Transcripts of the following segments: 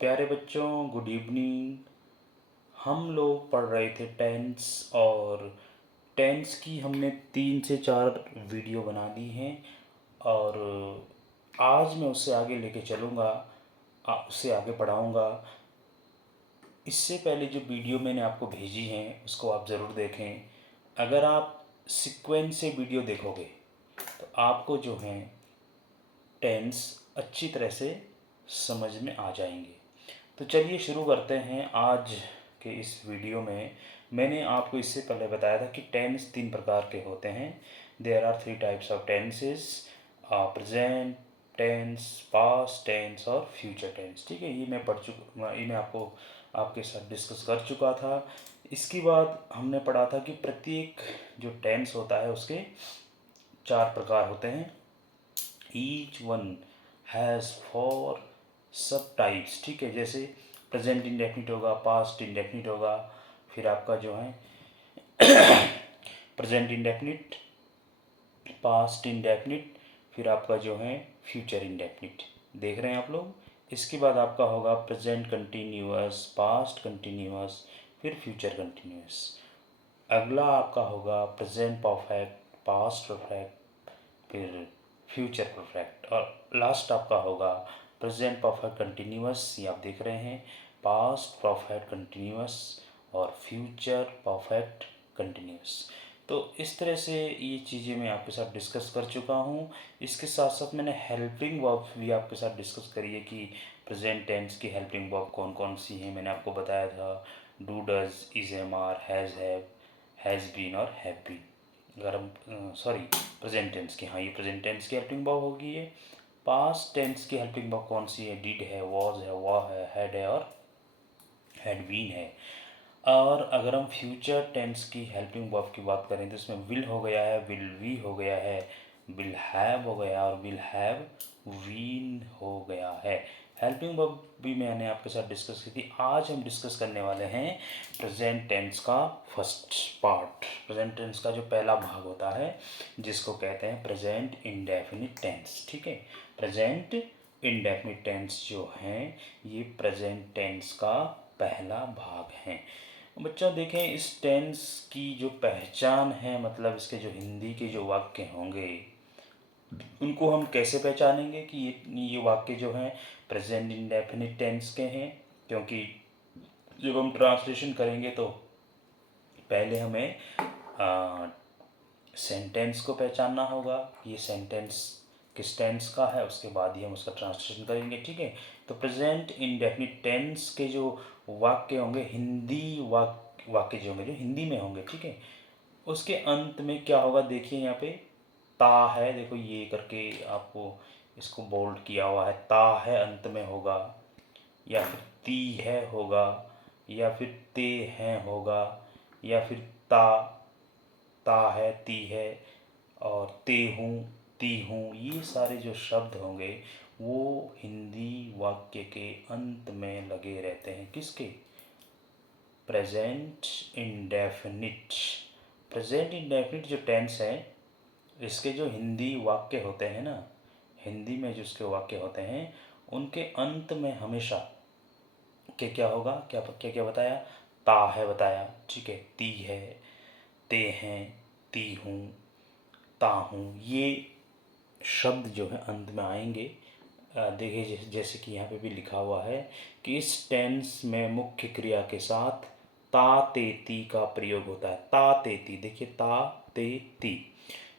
प्यारे बच्चों, good evening. हम लोग पढ़ रहे थे टेंस, और टेंस की हमने 3 से 4 वीडियो बना ली हैं। और आज मैं उससे आगे लेके चलूँगा, उससे आगे पढ़ाऊँगा। इससे पहले जो वीडियो मैंने आपको भेजी हैं उसको आप ज़रूर देखें। अगर आप सीक्वेंस से वीडियो देखोगे तो आपको जो है टेंस अच्छी तरह से समझ में आ जाएंगे। तो चलिए शुरू करते हैं। आज के इस वीडियो में मैंने आपको इससे पहले बताया था कि टेंस 3 प्रकार के होते हैं। There are 3 types of tenses: present tense, past tense और फ्यूचर टेंस। ठीक है, ये मैं आपको आपके साथ डिस्कस कर चुका था। इसके बाद हमने पढ़ा था कि प्रत्येक जो टेंस होता है उसके 4 प्रकार होते हैं। ईच वन हैज़ 4 सब टाइप्स। ठीक है, जैसे प्रेजेंट इंडेफिनिट होगा, पास्ट इंडेफिनिट होगा, फिर आपका जो है प्रेजेंट इंडेफिनिट, पास्ट इंडेफिनिट, फिर आपका जो है फ्यूचर इंडेफिनिट। देख रहे हैं आप लोग। इसके बाद आपका होगा प्रेजेंट कंटिन्यूअस, पास्ट कंटिन्यूअस, फिर फ्यूचर कंटिन्यूअस। अगला आपका होगा प्रेजेंट परफेक्ट, पास्ट परफेक्ट, फिर फ्यूचर परफेक्ट, और लास्ट आपका होगा प्रेजेंट परफेक्ट कंटिन्यूअस, ये आप देख रहे हैं, पास्ट परफेक्ट कंटिन्यूअस और फ्यूचर परफेक्ट कंटिन्यूअस। तो इस तरह से ये चीज़ें मैं आपके साथ डिस्कस कर चुका हूँ। इसके साथ साथ मैंने हेल्पिंग वर्ब भी आपके साथ डिस्कस करी है कि प्रेजेंट टेंस की हेल्पिंग वर्ब कौन कौन सी हैं। मैंने आपको बताया था do, does, is, am, are, has, has been और हैव बीन। अगर हम सॉरी प्रेजेंट टेंस की, हाँ ये प्रेजेंट टेंस की हेल्पिंग वर्ब होगी ये। पास्ट टेंस की हेल्पिंग वर्ब कौन सी है? डिड है, वॉज है, वॉर है और हैड बीन है। और अगर हम फ्यूचर टेंस की हेल्पिंग वर्ब की बात करें तो इसमें विल हो गया है, विल वी हो गया है, विल हैव हो गया और विल हैव बीन हो गया है। हेल्पिंग वर्ब भी मैंने आपके साथ डिस्कस की थी। आज हम डिस्कस करने वाले हैं प्रेजेंट टेंस का फर्स्ट पार्ट। प्रेजेंट टेंस का जो पहला भाग होता है जिसको कहते हैं प्रेजेंट इंडेफिनिट टेंस। ठीक है, प्रेजेंट इंडेफिनिट टेंस जो हैं ये प्रेजेंट टेंस का पहला भाग है। बच्चों देखें, इस टेंस की जो पहचान है, मतलब इसके जो हिंदी के जो वाक्य होंगे उनको हम कैसे पहचानेंगे कि ये वाक्य जो हैं प्रेजेंट इंडेफिनिट टेंस के हैं। क्योंकि जब हम ट्रांसलेशन करेंगे तो पहले हमें सेंटेंस को पहचानना होगा, ये सेंटेंस किस टेंस का है, उसके बाद ही हम उसका ट्रांसलेशन करेंगे। ठीक है, तो प्रेजेंट इंडेफिनिट टेंस के जो वाक्य होंगे, हिंदी वाक्य जो होंगे जो हिंदी में होंगे, ठीक है, उसके अंत में क्या होगा? देखिए यहाँ पे ता है, देखो ये करके आपको इसको बोल्ड किया हुआ है। ता है अंत में होगा, या फिर ती है होगा, या फिर ते हैं होगा, या फिर ता है, ती है और ते हूँ, ती हूँ। ये सारे जो शब्द होंगे वो हिंदी वाक्य के अंत में लगे रहते हैं। किसके? Present indefinite. प्रेजेंट इंडेफिनिट जो टेंस है इसके जो हिंदी वाक्य होते हैं ना, हिंदी में जो इसके वाक्य होते हैं उनके अंत में हमेशा क्या क्या होगा? क्या क्या क्या बताया? ता है बताया, ठीक है, ती है, ते हैं, ती हूँ, ता हूँ, ये शब्द जो है अंत में आएंगे। देखिए जैसे कि यहाँ पे भी लिखा हुआ है कि इस टेंस में मुख्य क्रिया के साथ ता ते ती का प्रयोग होता है। ता ते ती, देखिए ता ते ती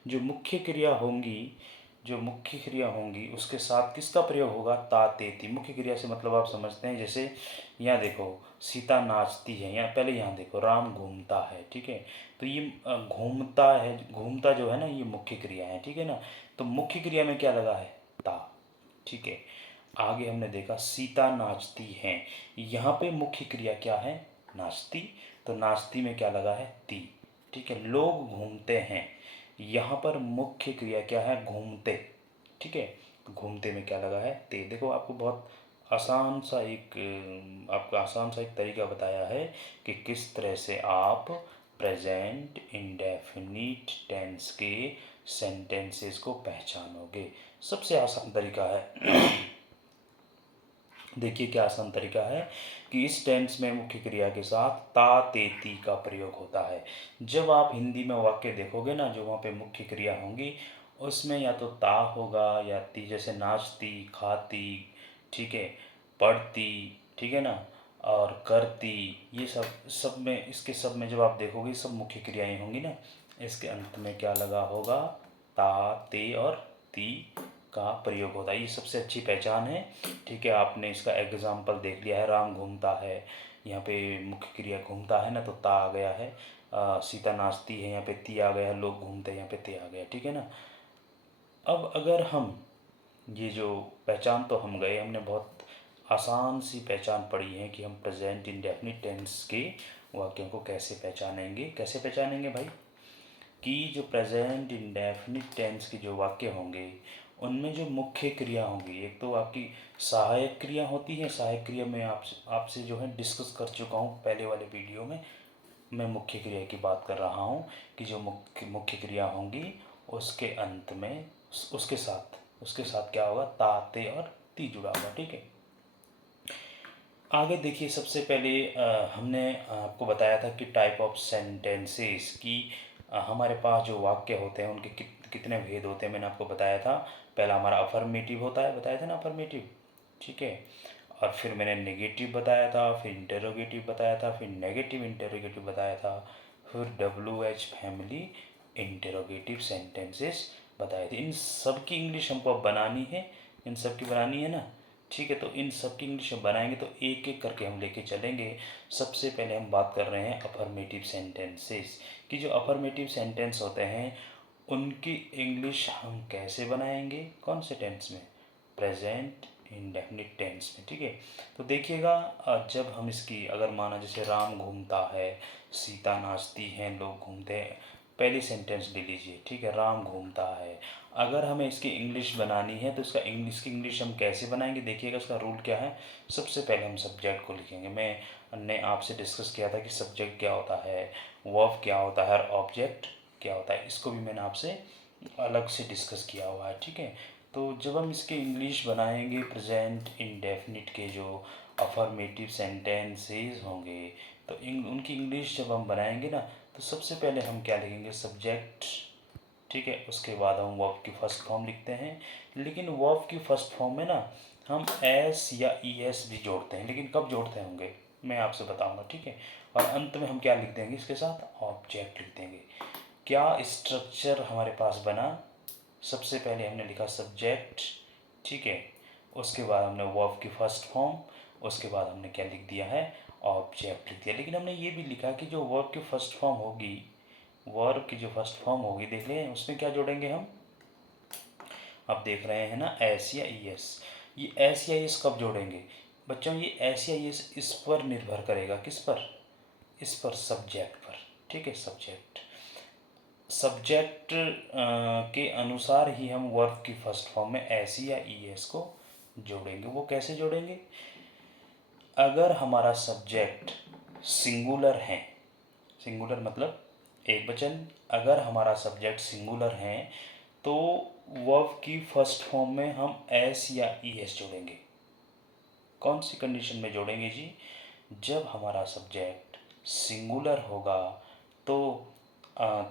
जो मुख्य क्रिया होंगी, जो मुख्य क्रिया होंगी उसके साथ किसका प्रयोग होगा? ता ते ती। मुख्य क्रिया से मतलब आप समझते हैं, जैसे यहाँ देखो सीता नाचती है, यहाँ पहले यहाँ देखो राम घूमता है, ठीक है, तो ये घूमता है, घूमता जो है ना ये मुख्य क्रिया है, ठीक है ना। तो मुख्य क्रिया में क्या लगा है? ता, ठीक है। आगे हमने देखा सीता नाचती हैं, यहाँ पे मुख्य क्रिया क्या है? नाचती, तो नाचती में क्या लगा है? ती, ठीक है। लोग घूमते हैं, यहाँ पर मुख्य क्रिया क्या है? घूमते, ठीक है, तो घूमते में क्या लगा है? ते। देखो आपको बहुत आसान सा एक आपका आसान सा एक तरीका बताया है कि किस तरह से आप प्रेजेंट इंडेफिनिट टेंस के सेंटेंसेस को पहचानोगे। सबसे आसान तरीका है देखिए क्या आसान तरीका है कि इस टेंस में मुख्य क्रिया के साथ ता ते ती का प्रयोग होता है। जब आप हिंदी में वाक्य देखोगे ना, जो वहाँ पे मुख्य क्रिया होंगी, उसमें या तो ता होगा या ती, जैसे नाचती, खाती, ठीक है, पढ़ती, ठीक है ना, और करती, ये सब सब में, इसके सब में जब आप देखोगे सब मुख्य क्रियाएं होंगी ना। इसके अंत में क्या लगा होगा, ता ते और ती का प्रयोग होता है। ये सबसे अच्छी पहचान है, ठीक है। आपने इसका एग्जाम्पल देख लिया है, राम घूमता है, यहाँ पे मुख्य क्रिया घूमता है ना, तो ता आ गया है। सीता नाचती है, यहाँ पे ती आ गया है। लोग घूमते हैं, यहाँ पे ते आ गया, ठीक है ना। अब अगर हम ये जो पहचान तो हम गए, हमने बहुत आसान सी पहचान पढ़ी है कि हम प्रेजेंट इंडेफिनिट टेंस के वाक्यों को कैसे पहचानेंगे। कैसे पहचानेंगे भाई, कि जो प्रेजेंट इंडेफिनिट टेंस के जो वाक्य होंगे, उनमें जो मुख्य क्रिया होंगी, एक तो आपकी सहायक क्रिया होती है। सहायक क्रिया में आपसे जो है डिस्कस कर चुका हूँ पहले वाले वीडियो में। मैं मुख्य क्रिया की बात कर रहा हूँ कि जो मुख्य क्रिया होंगी, उसके अंत में उसके साथ क्या होगा, ता ते और ती जुड़ा होगा, ठीक है। आगे देखिए, सबसे पहले हमने आपको बताया था कि टाइप ऑफ सेंटेंसेस की हमारे पास जो वाक्य होते हैं उनके कितने भेद होते हैं, मैंने आपको बताया था। पहला हमारा अफर्मेटिव होता है, बताया था ना, अफर्मेटिव, ठीक है। और फिर मैंने नेगेटिव बताया था, फिर इंटेरोगेटिव बताया था, फिर नेगेटिव इंटेरोगेटिव बताया था, फिर WH फैमिली इंटेरोगेटिव सेंटेंसेस बताए थे। इन सब की इंग्लिश हमको अब बनानी है, इन सब की बनानी है ना, ठीक है। तो इन सब की इंग्लिश हम बनाएंगे तो एक एक करके हम लेके चलेंगे। सबसे पहले हम बात कर रहे हैं अफर्मेटिव सेंटेंसेस की। जो अफर्मेटिव सेंटेंस होते हैं उनकी इंग्लिश हम कैसे बनाएंगे, कौन से टेंस में, प्रेजेंट इंडेफिनिट टेंस में, ठीक है। तो देखिएगा, जब हम इसकी अगर माना जैसे राम घूमता है, सीता नाचती हैं, लोग घूमते हैं, पहली सेंटेंस ले लीजिए, ठीक है, राम घूमता है। अगर हमें इसकी इंग्लिश बनानी है तो इसका इंग्लिश की इंग्लिश हम कैसे बनाएंगे, देखिएगा इसका रूल क्या है। सबसे पहले हम सब्जेक्ट को लिखेंगे। मैंने आपसे डिस्कस किया था कि सब्जेक्ट क्या होता है, वर्ब क्या होता है और ऑब्जेक्ट क्या होता है। इसको भी मैंने आपसे अलग से डिस्कस किया हुआ है, ठीक है। तो जब हम इसके इंग्लिश बनाएंगे प्रेजेंट इंडेफिनिट के जो अफर्मेटिव सेंटेंसेस होंगे, तो उनकी इंग्लिश जब हम बनाएंगे ना, तो सबसे पहले हम क्या लिखेंगे, सब्जेक्ट, ठीक है। उसके बाद हम वर्ब की फर्स्ट फॉर्म लिखते हैं। लेकिन वर्ब की फर्स्ट फॉर्म में ना हम एस या ई एस भी जोड़ते हैं, लेकिन कब जोड़ते होंगे मैं आपसे बताऊंगा, ठीक है। और अंत में हम क्या लिख देंगे, इसके साथ ऑब्जेक्ट लिख देंगे। क्या स्ट्रक्चर हमारे पास बना, सबसे पहले हमने लिखा सब्जेक्ट, ठीक है। उसके बाद हमने वर्ब की फर्स्ट फॉर्म, उसके बाद हमने क्या लिख दिया है, ऑब्जेक्ट लिख दिया। लेकिन हमने ये भी लिखा कि जो वर्ब की फर्स्ट फॉर्म होगी, वर्ब की जो फर्स्ट फॉर्म होगी, देख लें उसमें क्या जोड़ेंगे हम। अब देख रहे हैं ना, एस या ई एस। ये एस या एस कब जोड़ेंगे बच्चों, ये एस या एस इस पर निर्भर करेगा, किस पर, इस पर, सब्जेक्ट पर, ठीक है। सब्जेक्ट के अनुसार ही हम वर्ब की फर्स्ट फॉर्म में एस या ई एस को जोड़ेंगे। वो कैसे जोड़ेंगे, अगर हमारा सब्जेक्ट सिंगुलर है, सिंगुलर मतलब एक वचन, अगर हमारा सब्जेक्ट सिंगुलर है तो वर्ब की फर्स्ट फॉर्म में हम एस या ई एस जोड़ेंगे। कौन सी कंडीशन में जोड़ेंगे जी, जब हमारा सब्जेक्ट सिंगुलर होगा तो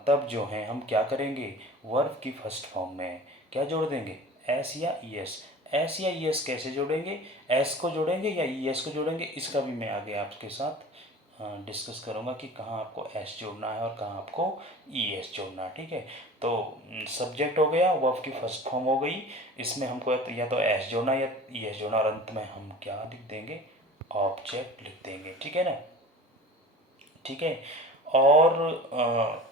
तब जो है हम क्या करेंगे, वर्ब की फर्स्ट फॉर्म में क्या जोड़ देंगे, एस या ई एस। एस या ई एस कैसे जोड़ेंगे, एस को जोड़ेंगे या ई एस को जोड़ेंगे, इसका भी मैं आगे आपके साथ डिस्कस करूँगा कि कहाँ आपको एस जोड़ना है और कहाँ आपको ई एस जोड़ना है, ठीक है। तो सब्जेक्ट हो गया, वर्ब की फर्स्ट फॉर्म हो गई, इसमें हमको या तो एस जोड़ना या ई एस जोड़ना, और अंत में हम क्या लिख देंगे, ऑब्जेक्ट लिख देंगे, ठीक है ना, ठीक है। और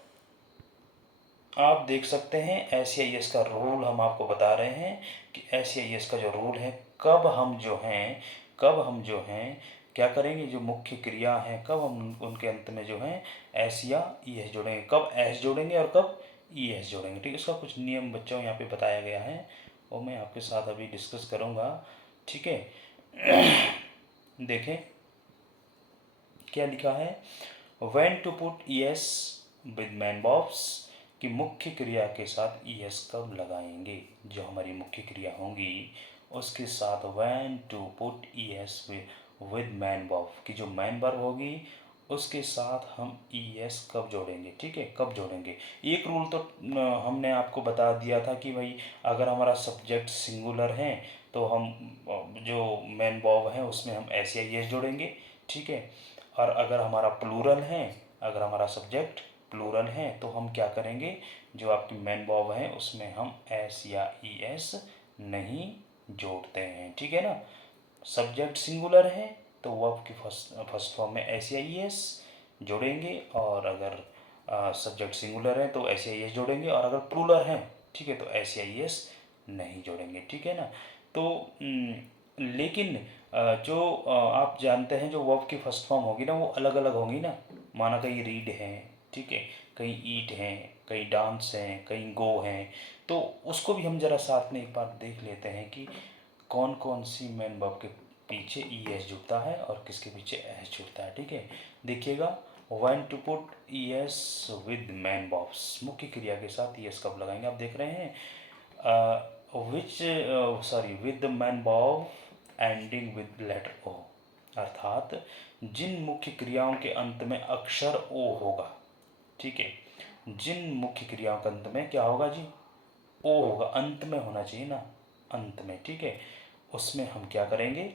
आप देख सकते हैं एस या एस का रूल हम आपको बता रहे हैं कि एस या एस का जो रूल है, कब हम जो हैं क्या करेंगे, जो मुख्य क्रिया है कब हम उनके अंत में जो है एस या ई एस जोड़ेंगे, कब एस जोड़ेंगे और कब ई एस जोड़ेंगे, ठीक है। इसका कुछ नियम बच्चों यहाँ पे बताया गया है, वो मैं आपके साथ अभी डिस्कस करूँगा, ठीक है। देखें क्या लिखा है, when to put E S with main verbs, कि मुख्य क्रिया के साथ ई एस कब लगाएंगे, जो हमारी मुख्य क्रिया होंगी उसके साथ when to put ES with main verb की जो मैन वर्ब होगी उसके साथ हम ES कब जोड़ेंगे, ठीक है, कब जोड़ेंगे। एक रूल तो हमने आपको बता दिया था कि भाई अगर हमारा सब्जेक्ट सिंगुलर है तो हम जो मैन वर्ब है उसमें हम S या ES जोड़ेंगे, ठीक है। और अगर हमारा प्लूरल है, अगर हमारा सब्जेक्ट प्लूरल है तो हम क्या करेंगे, जो आपकी मैन वर्ब है उसमें हम S या ES नहीं जोड़ते हैं, ठीक है ना। सब्जेक्ट सिंगुलर है तो वर्ब की फर्स्ट फॉर्म में S या ES जोड़ेंगे, और अगर सब्जेक्ट सिंगुलर है तो S या ES जोड़ेंगे, और अगर प्लूरल है, ठीक है, तो S या ES नहीं जोड़ेंगे, ठीक है ना। तो लेकिन जो आप जानते हैं जो वर्ब की फर्स्ट फॉर्म होगी ना वो अलग अलग होंगी ना। माना कहीं रीड है, ठीक है, कहीं ईट है, कहीं डांस है, कहीं गो है, तो उसको भी हम जरा साथ में एक बार देख लेते हैं कि कौन कौन सी मैन वर्ब के पीछे ES जुड़ता है और किसके पीछे S जुड़ता है, ठीक है। देखिएगा, when to put ES with main verbs, मुख्य क्रिया के साथ ES कब लगाएंगे, आप देख रहे हैं with the main verb ending with letter O, अर्थात जिन मुख्य क्रियाओं के अंत में अक्षर O होगा, ठीक है, जिन मुख्य क्रियाओं के अंत में क्या होगा जी, O होगा, अंत में होना चाहिए ना, अंत में, ठीक है, उसमें हम क्या करेंगे,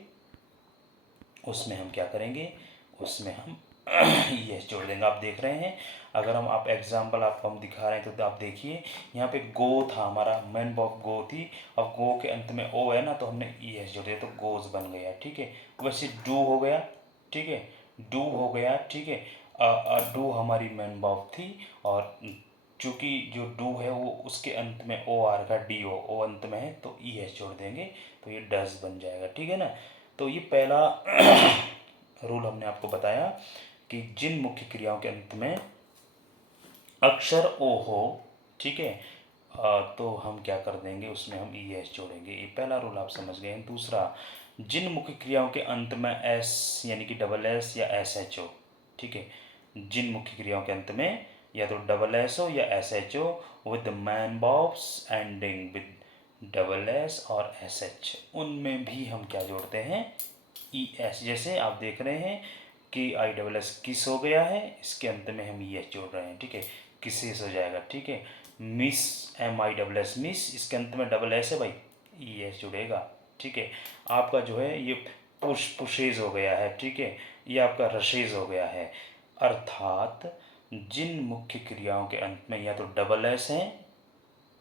उसमें हम ES जोड़ देंगे। आप देख रहे हैं, अगर हम आप एग्जाम्पल आपको हम दिखा रहे हैं तो आप देखिए यहाँ पे गो था, हमारा मैन वर्ब गो थी, अब गो के अंत में O है ना तो हमने ES जोड़ दिया तो गोज बन गया, ठीक है। वैसे डू हो गया, ठीक है, डू हो गया, ठीक है। डू हमारी मैन वर्ब थी, और चूँकि जो डू है वो उसके अंत में O आ रखा, DO अंत में है तो ES जोड़ देंगे तो ये डज बन जाएगा, ठीक है ना। तो ये पहला रूल हमने आपको बताया कि जिन मुख्य क्रियाओं के अंत में अक्षर O हो, ठीक है, तो हम क्या कर देंगे, उसमें हम ES जोड़ेंगे। ये पहला रूल आप समझ गए हैं। दूसरा, जिन मुख्य क्रियाओं के अंत में S यानी कि डबल S या SH हो, ठीक है, जिन मुख्य क्रियाओं के अंत में या तो डबल S हो या SH हो with main verbs ending with double S और SH, उनमें भी हम क्या जोड़ते हैं, ES। जैसे आप देख रहे हैं कि ISS किस हो गया है, इसके अंत में हम ES जोड़ रहे हैं, ठीक है, किसेस हो जाएगा, ठीक है। मिस, MISS मिस, इसके अंत में डबल S है भाई, ES जुड़ेगा, ठीक है। आपका जो है ये पुशेज हो गया है, ठीक है, ये आपका रशेज हो गया है। अर्थात जिन मुख्य क्रियाओं के अंत में या तो डबल S है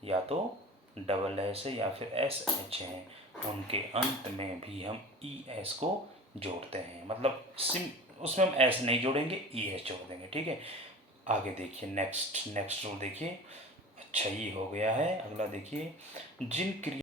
या तो डबल S है या फिर SH है, उनके अंत में भी हम ES को जोड़ते हैं। मतलब उसमें हम S नहीं जोड़ेंगे, ES जोड़ देंगे, ठीक है। आगे देखिए, नेक्स्ट रूल देखिए। अच्छा, ये हो गया है। अगला देखिए, जिन क्रिया